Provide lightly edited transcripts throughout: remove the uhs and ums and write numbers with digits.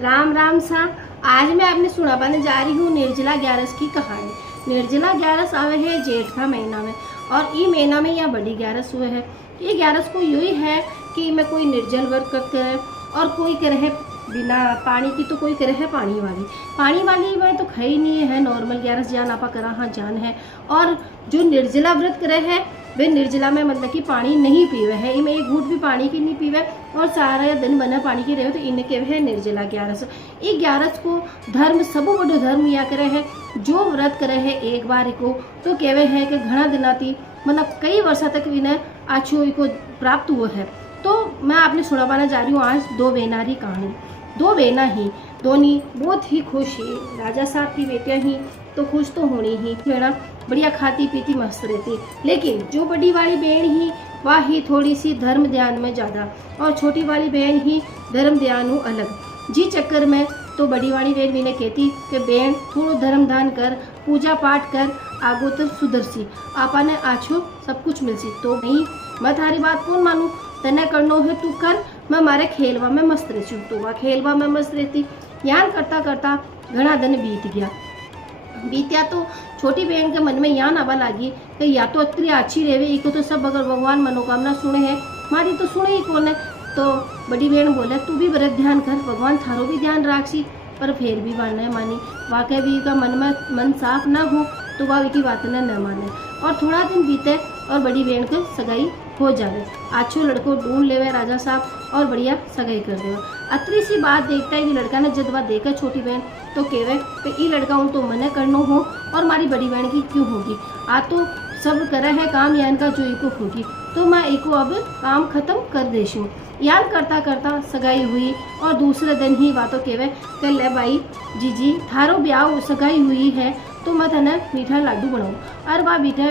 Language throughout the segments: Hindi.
राम राम सा। आज मैं आपने सुनाने जा रही हूँ निर्जला ग्यारस की कहानी। निर्जला ग्यारस आवे है जेठ का महीना में, और ये महीना में यहाँ बड़ी ग्यारस हुए है। ये ग्यारस को यही है कि मैं कोई निर्जल व्रत करे, और कोई करे बिना पानी की, तो कोई करे है पानी वाली वह तो खई नहीं है। नॉर्मल ग्यारस जान आपा करा हाँ जान है। और जो निर्जला व्रत करे है वे निर्जला में मतलब कि पानी नहीं पीवे है, इनमें एक घूट भी पानी की नहीं पीवे और सारा दिन बना पानी की रहे, तो इन्हें कहे है निर्जला ग्यारस। ये ग्यारस को धर्म सब बड़ो धर्म या करे है। जो व्रत करे है एक बार को तो कहवे है कि घना दिनाती मतलब कई वर्षा तक इन्हें आछो को प्राप्त हुआ है। तो मैं आपने सुनावाना जा रही हूँ आज दो बेना की कहानी। दो बेना ही दोनों बहुत ही खुश ही, राजा साहब की बेटियां ही तो खुश तो होनी ही, बेना बढ़िया खाती पीती मस्त रहती। लेकिन जो बड़ी वाली बहन ही वह ही थोड़ी सी धर्म ध्यान में ज़्यादा, और छोटी वाली बहन ही धर्म ध्यान अलग। जी चक्कर में तो बड़ी वाली बहन भी ने कहती कि बहन थोड़ो धर्म दान कर, पूजा पाठ कर, आगो तो सुधरसी, आपा ने आछो सब कुछ मिलसी। तो नहीं, मैं थारी बात कौन मानू, तने करनो है तू कर, मैं मारे खेलवा में मस्त रहती हूँ। तो वह खेलवा में मस्त रहती। यान करता करता घना दिन बीत गया। बीत्या तो छोटी बहन के मन में यान आवा लगी कि या तो इतनी अच्छी रहे, इको तो सब अगर भगवान मनोकामना सुने है, हमारी तो सुने ही कौन है। तो बड़ी बहन बोले तू भी व्रत ध्यान कर, भगवान थारो भी ध्यान राखसी। पर फिर भी मानने मानी, वाकई भी का मन साफ ना हो तो वह की बात न माने। और थोड़ा दिन बीते और बड़ी बहन को सगाई हो जावे। आछो लड़को ढूंढ लेवे राजा साहब और बढ़िया सगाई कर देवे। अतरी सी बात देखता है कि लड़का ने जब वह देखा छोटी बहन तो कहवे कि ये लड़का हूँ तो मना करनो हो, और हमारी बड़ी बहन की क्यों होगी, आ तो सब करे है काम यान का जो इको होगी, तो मैं इको अब काम खत्म कर देशूँ। यान करता करता सगाई हुई, और दूसरे दिन ही बातों कहवे कि ले भाई जीजी थारो ब्याह सगाई हुई है तो मैं तने मीठा लाडू बनाऊँ। और वह मीठा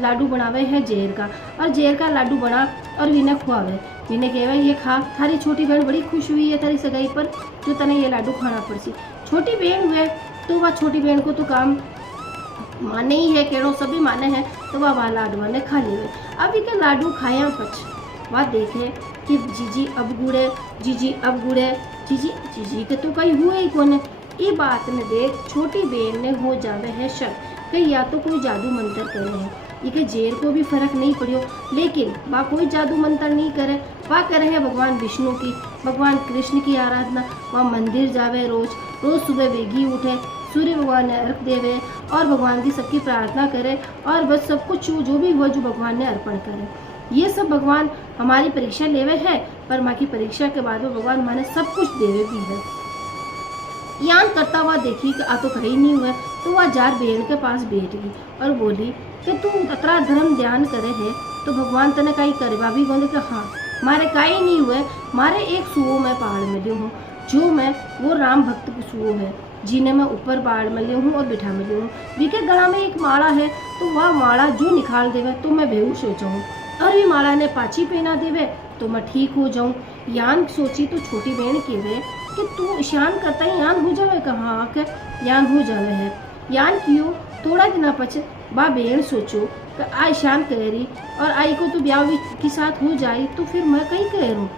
लाडू बनावे है जेर का, और जेर का लाडू बना और विनय खुआवे। विनय कहवे ये खा, थारी छोटी बहन बड़ी खुश हुई है थारी सगाई पर, तो तने ये लाडू खाना पड़सी। छोटी बहन हुए तो वह छोटी बहन को तो काम माने ही है, केड़ो सभी माने हैं, तो वह लाडू ने खा लिए। अब इके लाडू खाया पछ वह देखे कि जीजी अब गुड़े, जीजी अब गुड़े, जीजी जीजी के तो कहीं हुए ही कौन। ये बात ने देख छोटी बहन ने हो जावे है शक कि या तो कोई जादू मंत्र करे है। इके जेर को भी फर्क नहीं पड़ियो, लेकिन वह कोई जादू मंत्र नहीं करे, वह करे है भगवान विष्णु की, भगवान कृष्ण की आराधना। वह मंदिर जावे रोज सुबह वेगी उठे, सूर्य भगवान ने अर्घ देवे और भगवान की सबकी प्रार्थना करे, और बस सब कुछ जो भी हुआ जो भगवान ने अर्पण करे। ये सब भगवान हमारी परीक्षा लेवे है, पर माँ की परीक्षा के बाद में भगवान माने सब कुछ देवे भी है। यान करता हुआ देखी कि आ तो कहीं नहीं हुआ, तो वह जार बहन के पास बैठ गई और बोली कि तू अतरा धर्म ध्यान करे है तो भगवान तने कहीं करवा भी बोले कि हाँ मारे काई नहीं हुए, मारे एक सुओ मैं पहाड़ में लियो हूँ, जो मैं वो राम भक्त की सुओ है जिन्हें मैं ऊपर पहाड़ में लियो हूँ और बिठा में लियो हूँ। बीके गला में एक माला है, तो वह माला जो निकाल देवे तो मैं बेहोश हो जाऊँ, और ये माला ने पाची पहना देवे तो मैं ठीक हो जाऊँ। यान सोची तो छोटी बहन कहवे कि तू ईशान करता ही यान हो जावे, कहाँ आकर यान हो जावे है। यान क्यों थोड़ा दिन पछ बा बहन सोचो कि आ ईशान कह रही और आई को तो ब्याह के साथ हो जाए तो फिर मैं कहीं कह रूँ।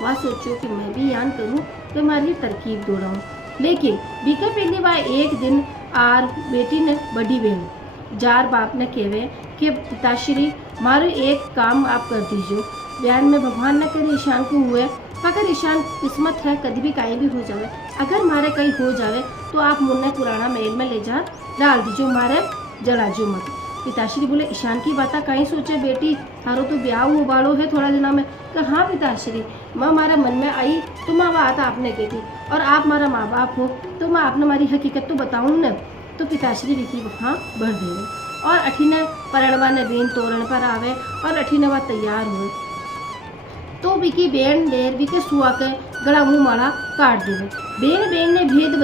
वह सोचो कि मैं भी यान करूँ तो हमारी तरकीब दौड़ाऊँ। लेकिन बीके पहली बार एक दिन आर बेटी ने बड़ी बहन जार बाप ने कहवे कि पिताश्री मारे एक काम आप कर दीजिए, बयान में भगवान न करे ईशान को हुए, अगर ईशान किस्मत है कभी भी कहीं भी हो जावे, अगर मारे कहीं हो जावे तो आप मुन्ने पुराना महल में ले जा डाल दीजिए, मारे जलाजो मत। पिताश्री बोले ईशान की बात कहीं सोचे बेटी, थारो तो ब्याह हो बाड़ो है थोड़ा दिनों में। कहा हाँ पिताश्री, मैं हमारे मन में आई तो मैं बात आपने की थी, और आप हमारा माँ बाप हो तो मैं आपने हमारी हकीकत तो बताऊँ न। तो पिताश्री विकी हाँ बढ़ गए, और अठीने परणवा ने बेन तोरण पर आवे और अठीने वह तैयार हुए। तो बिकी बेन देर बिके सुआ के गला मुँह माला काट देवे। बेन ने भेद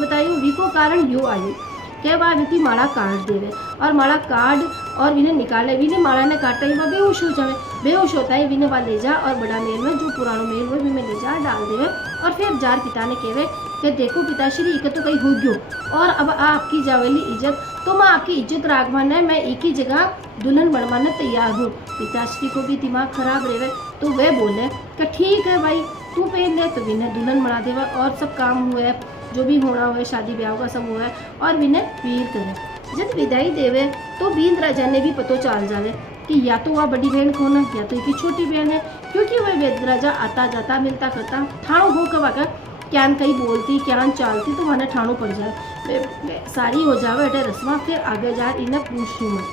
बतायो विको कारण यो आयो के बाद विकी माला काट देवे, और माला काट और विने निकाले। विने माला ने काटता ही वह बेहोश हो जावे, बेहोश होता है विने वह ले जा और बड़ा मेल में जो पुराना मेल हुआ में ले जा डाल देवे। और फिर जार पिता ने कहवे कि देखो पिताश्री इके तो कहीं हो गयो, और अब आपकी जावेली इज्जत, तो मैं आपकी इज्जत राखवान है, मैं एक ही जगह दुल्हन बनवाने तैयार हूँ। पिताश्री को भी दिमाग खराब रहे, तो वे बोले कि ठीक है भाई, तू पहन ले तो विने दुल्हन बना देवा और सब काम हुए जो भी होना हुआ शादी ब्याह का सब हुआ है और विने वीर करे। जब विदाई देवे तो बींद राजा ने भी पतो चाल जावे कि या तो वह बड़ी बहन कौन है या तो एक छोटी बहन है, क्योंकि वह वेद राजा आता जाता मिलता करता ठाणो हो कब अगर क्या कहीं बोलती क्या चालती तो वहाँ ठाणो पड़ जाए सारी हो जावे अटे रस्मा। फिर आगे जा इन्हें पूछ लूँ मैं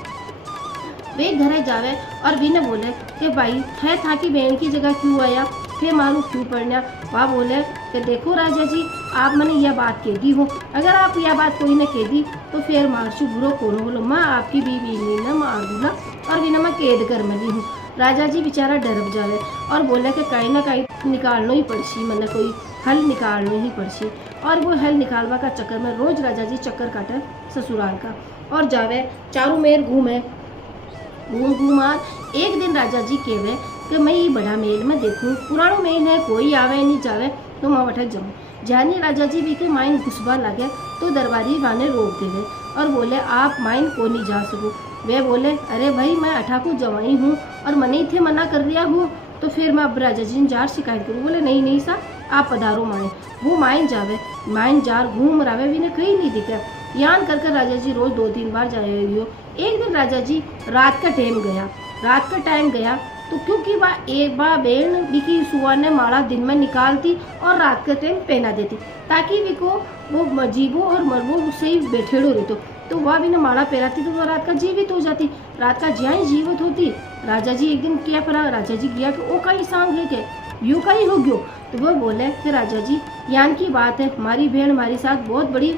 वे घरे जावे और भी ने बोले कि भाई है था कि बहन की जगह क्यों आया, फिर मारू क्यों पढ़ना। वह बोले कि देखो राजा जी आप मैंने यह बात कह दी हो, अगर आप यह बात कोई ने कह दी तो फिर मारशू बुरो कौन बोलो मैं आपकी बीवी नहीं ना मार दूंगा और बिना मैं कैद कर मली हूँ। राजा जी बेचारा डरब जावे और बोले कि कहीं ना कहीं निकालना ही पड़सी, मैंने कोई हल निकालना ही पड़सी। और वो हल निकालवा का चक्कर में रोज राजा जी चक्कर काटे ससुराल का और जावे चारों मेर घूमे घूमार। एक दिन राजा जी कहवे कि मैं ये बड़ा मेल में देखूँ, पुरानो मेल है कोई आवे नहीं जावे तो मैं वठक जाऊँ। जानी राजा जी भी के माइन घुसबा लगे तो दरबारी वाने रोक देवे और बोले आप माइन को नहीं जा सकूँ। वे बोले अरे भाई मैं अठाकू जवाई हूँ और मने ही थे मना कर दिया हूँ तो फिर मैं अब राजा जी ने जार शिकायत करूँ। बोले नहीं नहीं सा आप पधारो माइन। वो माइन जावे माइन जार घूम रावे भी ने कहीं नहीं दिखे। यान कर राजा जी रोज 2-3 बार जाए हो। एक दिन राजा जी रात का टाइम गया तो क्योंकि वह एक बार बेन बिकी सुआ ने माड़ा दिन में निकालती और रात का टाइम पहना देती ताकि विको वो जीवो और मरबो उससे ही बैठेड़ो रहतो तो वह भी ना माड़ा पहराती तो वह रात का जीवित हो जाती। रात का ज्या ही जीवित होती। राजा जी एक दिन क्या पड़ा, राजा जी गया कि ओ का ही सांग है के यू का ही हो गयो। तो वह बोले कि राजा जी यान की बात है हमारी बहन हमारे साथ बहुत बड़ी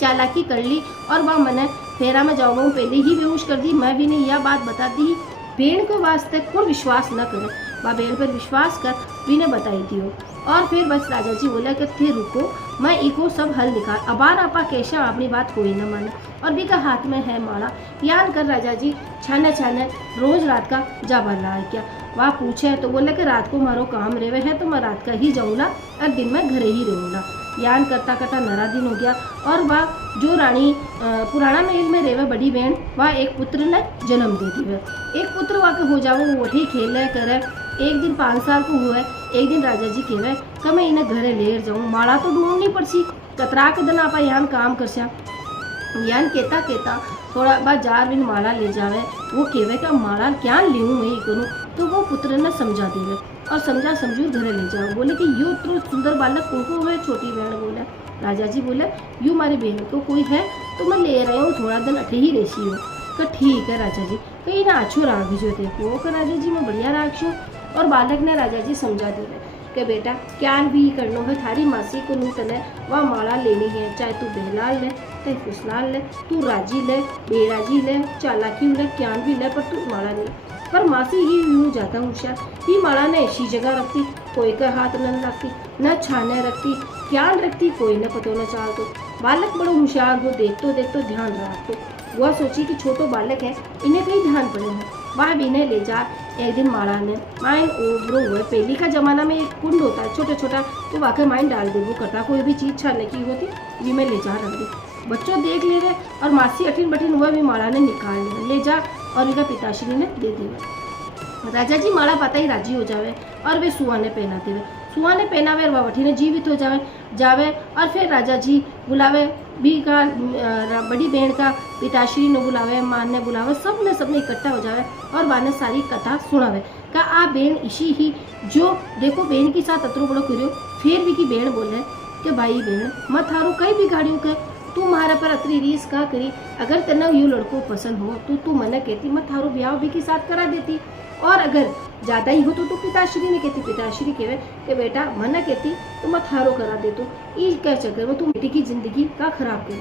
चालाकी कर ली और वह मैंने फेरा में जाऊँगा पहले ही बेहोश कर दी। मैं भी नहीं यह बात बता दी बेन को वास्ते कोई विश्वास न करे, वह बेन पर विश्वास कर भी ने बताई दियो। और फिर बस राजा जी बोला कि थे रुको मैं इको सब हल निकाल। अबार आपा कैसा अपनी बात कोई न माने और भी का हाथ में है माड़ा। यान कर राजा जी छाने रोज रात का जाबा ला क्या। वह पूछे तो बोले कि रात को मारो काम रेवे है तो मैं रात का ही जाऊँगा और दिन में घरे ही रहूँगा। यान करता करता नरा दिन हो गया और वह जो रानी पुराना महल में रेवे बड़ी बहन वह एक पुत्र ने जन्म दे दी। एक पुत्र वह के हो जावे वो वही खेले करे। एक दिन 5 साल को हुए। एक दिन राजा जी कहवे कि मैं इन्हें घरे ले जाऊँ, माड़ा तो ढूंढनी पड़सी कतरा के दिन आपा यान काम कर श्या। यान कहता थोड़ा बाद जार बिन माला ले जावे। वो कहवे कि माला क्या लूँ मैं करूँ तो वो पुत्र ने समझा देवे और समझा समझू घरे ले जाओ। बोले कि यू तो सुंदर बालक को है। छोटी बहन बोले राजा जी बोले यू हमारी बहन को कोई है तो मैं ले रही हूँ थोड़ा दिन अठे ही रेसी हो। तो ठीक है राजा जी कहीं ना अच्छो राग जो थे वो का राजा जी मैं बढ़िया राग छूँ। और बालक ने राजा जी समझा देवे कि बेटा क्या भी करना है थारी मासी को नू तने वह माला लेनी है, चाहे तू बहलाल ले चाहे फुसलाल ले, तू राजी ले बेराजी ले चालाकी ले क्या भी ले पर तू माला ले। पर मासी ही यूँ जाता होशियार ही माला ने ऐसी जगह रखती कोई का हाथ न रखती न छाने रखती क्या रखती कोई न पतो न चाल। तो बालक बड़ो होशियार हो देखतो ध्यान रखतो। वह सोची कि छोटो बालक है इन्हें कहीं ध्यान पड़े हैं। वह भी इन्हें ले जा। एक दिन माड़ा ने माइन ओबरो हुए। पहली का जमाना में एक कुंड होता है छोटा छोटा तो वाकई माइन डाल दे वो करता कोई भी चीज़ छाने की होती जी में ले जा रख दी। बच्चों देख ले रहे और मासी अठिन बठिन हुआ भी माड़ा ने निकाल लिया ले जा और इनका पिताश्री ने दे दिया। राजा जी माड़ा पाता ही राजी हो जावे और वे सुआ ने पहनाते हुए सुआ ने पहनावे और वह बठी ने जीवित हो जावे। और फिर राजा जी बुलावे भी का बड़ी बहन का पिताश्री ने बुलावे मान ने बुलावे सबने इकट्ठा हो जावे और बाने सारी कथा सुनावे का आ बहन इसी ही जो देखो बहन के साथ अतरो बड़ो करियो। फिर भी की बहन बोले कि भाई बहन मत हारो कई भी गाड़ियों के तू हमारे पर अतरी रीस का करी। अगर तेना यू लड़को पसंद हो तो तू मना कहती मत हारो ब्याह भी के साथ करा देती और अगर ज़्यादा ही हो तो तू पिताश्री ने कहती पिताश्री कहे कि बेटा मना कहती तो मत हारो करा दे। तो इस क्या चक्कर में तू बेटी की जिंदगी का खराब करी।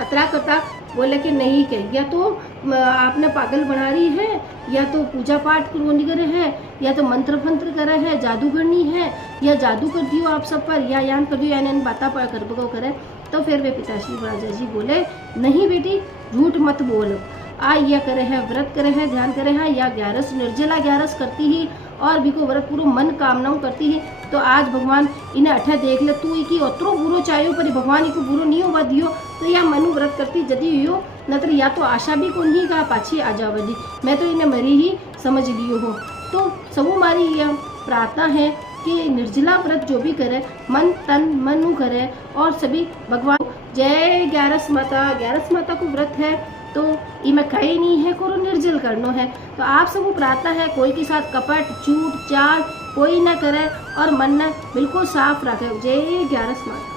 अतरा करता बोले कि नहीं कह या तो आपने पागल बना रही है या तो पूजा पाठ करवानी करे है या तो मंत्र फंत्र करे है जादू करनी है या जादू कर दियो आप सब पर या यान कर दियो यानी बाता पर कर बको करे। तो फिर वे पिताश्री राजा जी बोले नहीं बेटी झूठ मत बोलो आ या करे है व्रत करे है ध्यान करे है या 11 निर्जला 11 करती ही और भी को व्रत पूरा मन कामनाओं करती है तो आज भगवान इन्हें अठा देख ले तू की अतरो बुरो चाहो पर भगवान इको बुरो नहीं होवा दियो तो या मनु व्रत करती जदी हो नत्र या तो आशा भी कौन ही का पाछी आ जावली मैं तो इन्हें मरी ही समझ लियो हो। तो सबू मारी प्रार्थना है कि निर्जला व्रत जो भी करे मन तन मनु करे और सभी भगवान। जय ग्यारस माता को व्रत है तो इमें कहीं नहीं है को निर्जल करनो है। तो आप सबको प्रार्थना है कोई के साथ कपट झूठ चाल कोई ना करे और मन न बिल्कुल साफ रखे। जय ग्यारस माता।